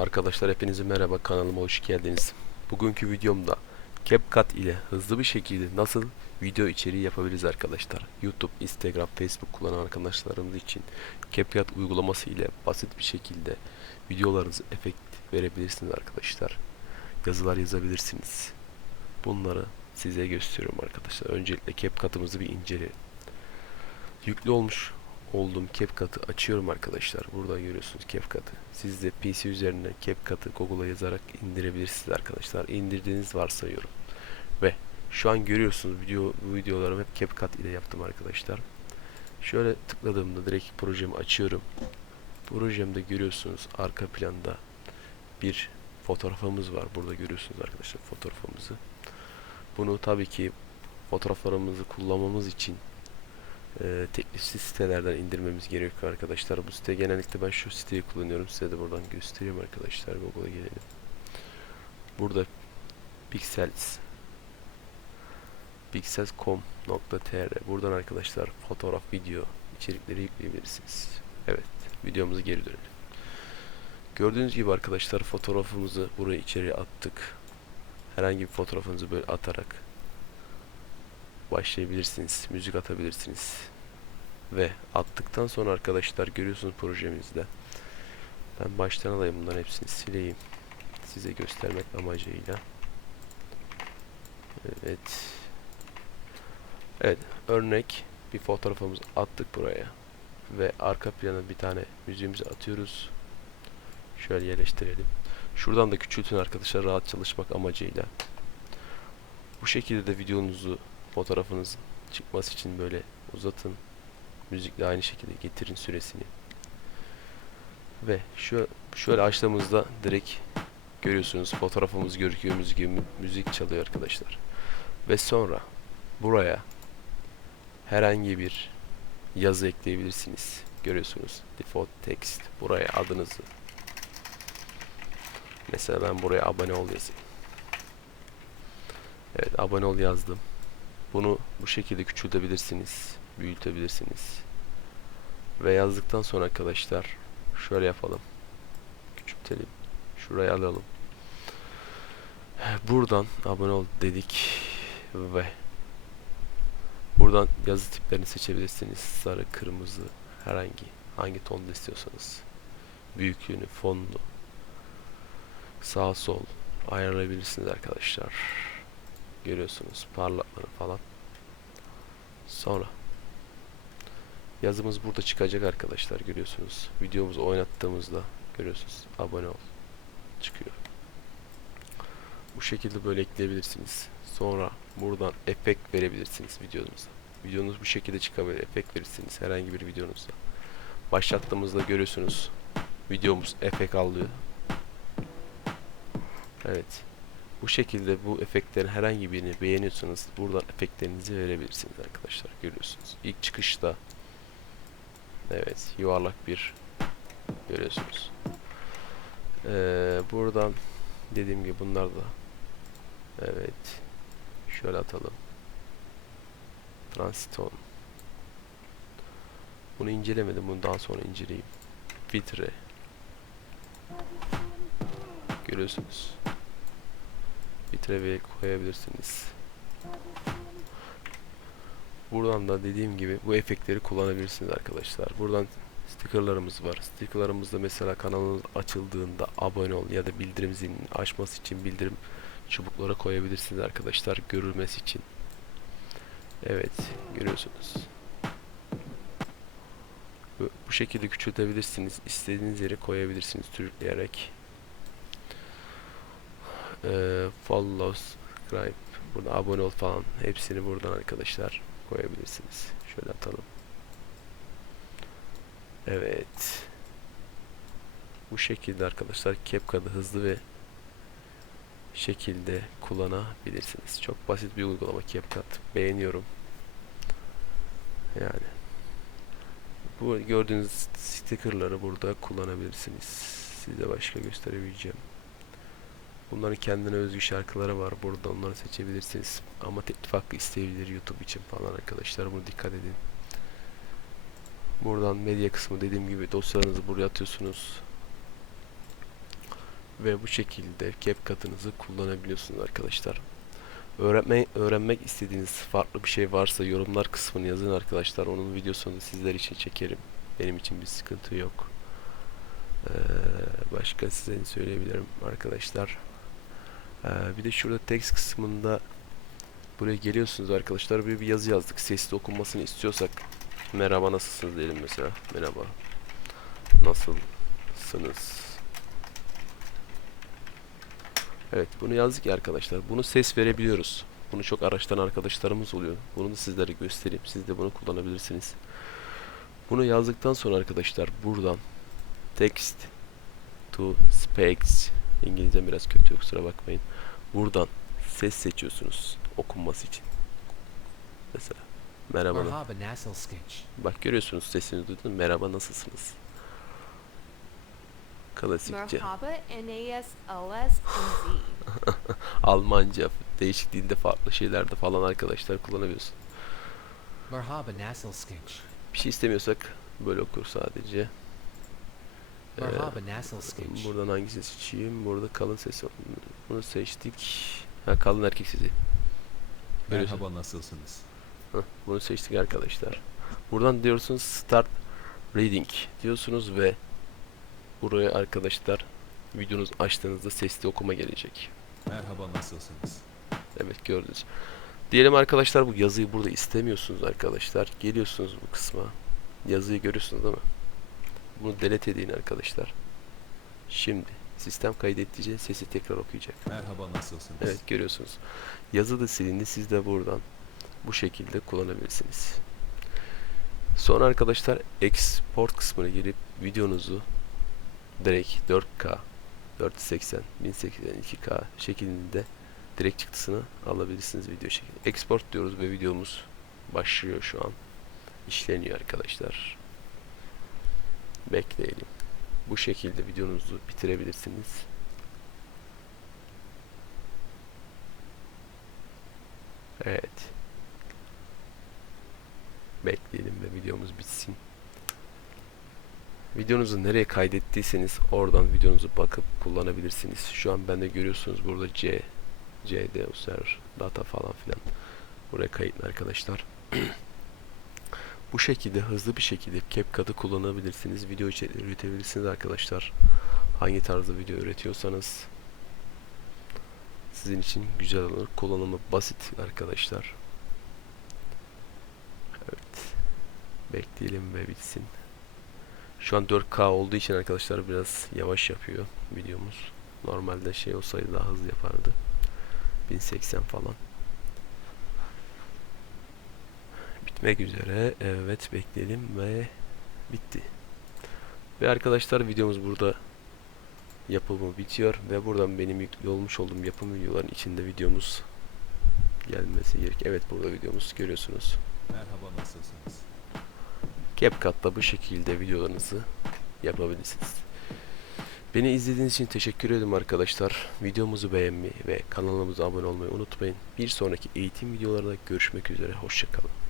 Arkadaşlar hepinize merhaba kanalıma hoş geldiniz. Bugünkü videomda CapCut ile hızlı bir şekilde nasıl video içeriği yapabiliriz arkadaşlar. YouTube, Instagram, Facebook kullanan arkadaşlarımız için CapCut uygulaması ile basit bir şekilde videolarınızı efekt verebilirsiniz arkadaşlar. Yazılar yazabilirsiniz. Bunları size gösteriyorum arkadaşlar. Öncelikle CapCut'ımızı bir inceleyelim. Yüklü olmuş olduğum CapCut'ı açıyorum arkadaşlar. Burada görüyorsunuz CapCut'ı. Siz de PC üzerinden CapCut'ı Google'a yazarak indirebilirsiniz arkadaşlar. İndirdiğiniz varsayıyorum. Ve şu an görüyorsunuz video bu videolarımı hep CapCut ile yaptım arkadaşlar. Şöyle tıkladığımda direkt projemi açıyorum. Projemde görüyorsunuz arka planda bir fotoğrafımız var. Burada görüyorsunuz arkadaşlar fotoğrafımızı. Bunu tabii ki fotoğraflarımızı kullanmamız için e, teklifsiz sitelerden indirmemiz gerekiyor arkadaşlar. Bu site genellikle ben şu siteyi kullanıyorum. Size de buradan göstereyim arkadaşlar. Google'a gelelim. Burada Pixels pixels.com.tr Buradan arkadaşlar fotoğraf, video içerikleri yükleyebilirsiniz. Evet, videomuzu geri dönelim. Gördüğünüz gibi arkadaşlar fotoğrafımızı buraya içeriye attık. Herhangi bir fotoğrafınızı böyle atarak başlayabilirsiniz. Müzik atabilirsiniz. Ve attıktan sonra arkadaşlar görüyorsunuz projemizde. Ben baştan alayım bunların hepsini sileyim. Size göstermek amacıyla. Evet. Evet. Örnek bir fotoğrafımızı attık buraya. Ve arka plana bir tane müziğimizi atıyoruz. Şöyle yerleştirelim. Şuradan da küçültün arkadaşlar rahat çalışmak amacıyla. Bu şekilde de videonuzu fotoğrafınız çıkması için böyle uzatın. Müzikle aynı şekilde getirin süresini. Ve şu şöyle açtığımızda direkt görüyorsunuz fotoğrafımız gözüküyor müzik müzik çalıyor arkadaşlar. Ve sonra buraya herhangi bir yazı ekleyebilirsiniz. Görüyorsunuz default text buraya adınızı Mesela ben buraya abone ol yazayım. Evet abone ol yazdım. Bunu bu şekilde küçültebilirsiniz, büyütebilirsiniz. Ve yazdıktan sonra arkadaşlar şöyle yapalım. Küçültelim. Şuraya alalım. Buradan abone ol dedik ve buradan yazı tiplerini seçebilirsiniz. Sarı, kırmızı, herhangi hangi tonda istiyorsanız. Büyüklüğünü, fonunu sağ sol ayarlayabilirsiniz arkadaşlar. Görüyorsunuz parlaklığını falan. Sonra yazımız burada çıkacak arkadaşlar görüyorsunuz. Videomuzu oynattığımızda görüyorsunuz abone ol çıkıyor. Bu şekilde böyle ekleyebilirsiniz. Sonra buradan efekt verebilirsiniz videonuza. Videonuz bu şekilde çıkabilir. Efekt verirsiniz herhangi bir videonuzda. Başlattığımızda görüyorsunuz videomuz efekt alıyor. Evet. Bu şekilde bu efektlerin herhangi birini beğeniyorsanız buradan efektlerinizi verebilirsiniz arkadaşlar. Görüyorsunuz. İlk çıkışta evet yuvarlak bir görüyorsunuz. Ee, buradan dediğim gibi bunlar da evet şöyle atalım. Transiton bunu incelemedim. Bunu daha sonra inceleyeyim. Vitre görüyorsunuz bitreve koyabilirsiniz. Buradan da dediğim gibi bu efektleri kullanabilirsiniz arkadaşlar. Buradan stickerlarımız var. Stickerlarımızda mesela kanalınız açıldığında abone ol ya da bildirim zilini açması için bildirim çubuklara koyabilirsiniz arkadaşlar görülmesi için. Evet görüyorsunuz. Bu şekilde küçültebilirsiniz. İstediğiniz yere koyabilirsiniz sürükleyerek e, follow, subscribe, burada abone ol falan hepsini buradan arkadaşlar koyabilirsiniz. Şöyle atalım. Evet. Bu şekilde arkadaşlar CapCut'ı hızlı ve şekilde kullanabilirsiniz. Çok basit bir uygulama CapCut. Beğeniyorum. Yani bu gördüğünüz stickerları burada kullanabilirsiniz. Size başka gösterebileceğim. Bunların kendine özgü şarkıları var. Burada onları seçebilirsiniz. Ama teklif hakkı isteyebilir YouTube için falan arkadaşlar. Bunu dikkat edin. Buradan medya kısmı dediğim gibi dosyalarınızı buraya atıyorsunuz. ve bu şekilde CapCut'ınızı kullanabiliyorsunuz arkadaşlar. Öğrenme, öğrenmek istediğiniz farklı bir şey varsa yorumlar kısmını yazın arkadaşlar. Onun videosunu sizler için çekerim. Benim için bir sıkıntı yok. Ee, başka size söyleyebilirim arkadaşlar. Ee, bir de şurada text kısmında buraya geliyorsunuz arkadaşlar. Böyle bir yazı yazdık. Sesli okunmasını istiyorsak merhaba nasılsınız diyelim mesela. Merhaba. Nasılsınız? Evet bunu yazdık ya arkadaşlar. Bunu ses verebiliyoruz. Bunu çok araştıran arkadaşlarımız oluyor. Bunu da sizlere göstereyim. Siz de bunu kullanabilirsiniz. Bunu yazdıktan sonra arkadaşlar buradan text to specs İngilizcem biraz kötü kusura bakmayın. Buradan ses seçiyorsunuz okunması için. Mesela merhaba. Bak görüyorsunuz sesini duydun. Merhaba nasılsınız? Klasikçe. Merhaba NAS LS and Z. Almanca, değişik dilde farklı şeylerde falan arkadaşlar kullanabiliyorsun. Merhaba nasılsınız? Bir şey istemiyorsak böyle okur sadece. Ee, Merhaba nasılsınız? buradan hangisini seçeyim? Burada kalın sesi. Bunu seçtik. Ha kalın erkek sesi. Merhaba nasılsınız? Heh, bunu seçtik arkadaşlar. Buradan diyorsunuz start reading diyorsunuz ve buraya arkadaşlar videonuzu açtığınızda sesli okuma gelecek. Merhaba nasılsınız? Evet gördünüz. Diyelim arkadaşlar bu yazıyı burada istemiyorsunuz arkadaşlar. Geliyorsunuz bu kısma. Yazıyı görüyorsunuz değil mi? Bunu delete edin arkadaşlar. Şimdi sistem kaydettiğince sesi tekrar okuyacak. Merhaba nasılsınız? Evet görüyorsunuz. Yazı da silindi. Siz de buradan bu şekilde kullanabilirsiniz. Sonra arkadaşlar export kısmına girip videonuzu direkt 4K 480 1082K şeklinde direkt çıktısını alabilirsiniz video şeklinde. Export diyoruz ve videomuz başlıyor şu an. İşleniyor arkadaşlar. Bekleyelim. Bu şekilde videonuzu bitirebilirsiniz. Evet. Bekleyelim ve videomuz bitsin. Videonuzu nereye kaydettiyseniz oradan videonuzu bakıp kullanabilirsiniz. Şu an bende görüyorsunuz burada C, CD, user, data falan filan. Buraya kayıtlı arkadaşlar. Bu şekilde hızlı bir şekilde CapCut'ı kullanabilirsiniz. Video içerikleri üretebilirsiniz arkadaşlar. Hangi tarzda video üretiyorsanız sizin için güzel olur. Kullanımı basit arkadaşlar. Evet. Bekleyelim ve bitsin. Şu an 4K olduğu için arkadaşlar biraz yavaş yapıyor videomuz. Normalde şey olsaydı daha hızlı yapardı. 1080 falan. Bitmek üzere. Evet bekleyelim ve bitti. Ve arkadaşlar videomuz burada yapımı bitiyor ve buradan benim yüklü olmuş olduğum yapım videoların içinde videomuz gelmesi gerek. Evet burada videomuz görüyorsunuz. Merhaba nasılsınız? CapCut'ta bu şekilde videolarınızı yapabilirsiniz. Beni izlediğiniz için teşekkür ederim arkadaşlar. Videomuzu beğenmeyi ve kanalımıza abone olmayı unutmayın. Bir sonraki eğitim videolarında görüşmek üzere. Hoşçakalın.